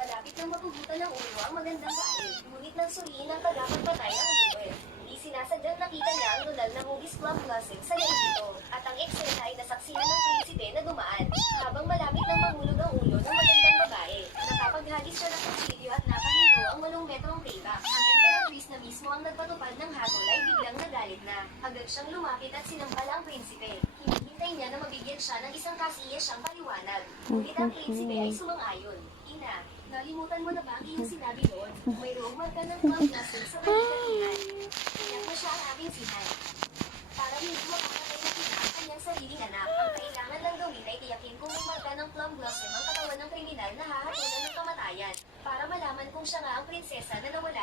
Malapit nang mapugutan ng ulo ang magandang bae, ngunit nang suriin ang tagapagpatay ang liver. Di sinasadyang nakita niya ang nunal ng hugis plum blossom sa leeg nito, at ang eksena ay nasaksihan ng prinsipe na dumaan. Habang malapit nang mahulog ang ulo ng magandang babae, nakapaghagis siya ng kutsilyo at nakahinto ang 8 metrong payback. Ang emperatrice na mismo ang nagpatupad ng hatol ay biglang nagalit na. Agad siyang lumapit at sinampal ang prinsipe. Hinihintay niya na mabigyan siya ng isang kasiya siyang paliwanag. Ngunit ang prinsipe ay sumang-ayon. Ina, nalimutan mo na ba ang iyong sinabi noon? Mayroong marka ng plum blossom sa balikat. Tiyak mo siya ang aking sinay. Para hindi mapapatay na kita ang kanyang sariling anak, ang kailangan lang gawin ay tiyakin kung may marka ng plum blossom ang katawan ng kriminal na hahatulan ng kamatayan, para malaman kung siya nga ang prinsesa na nawala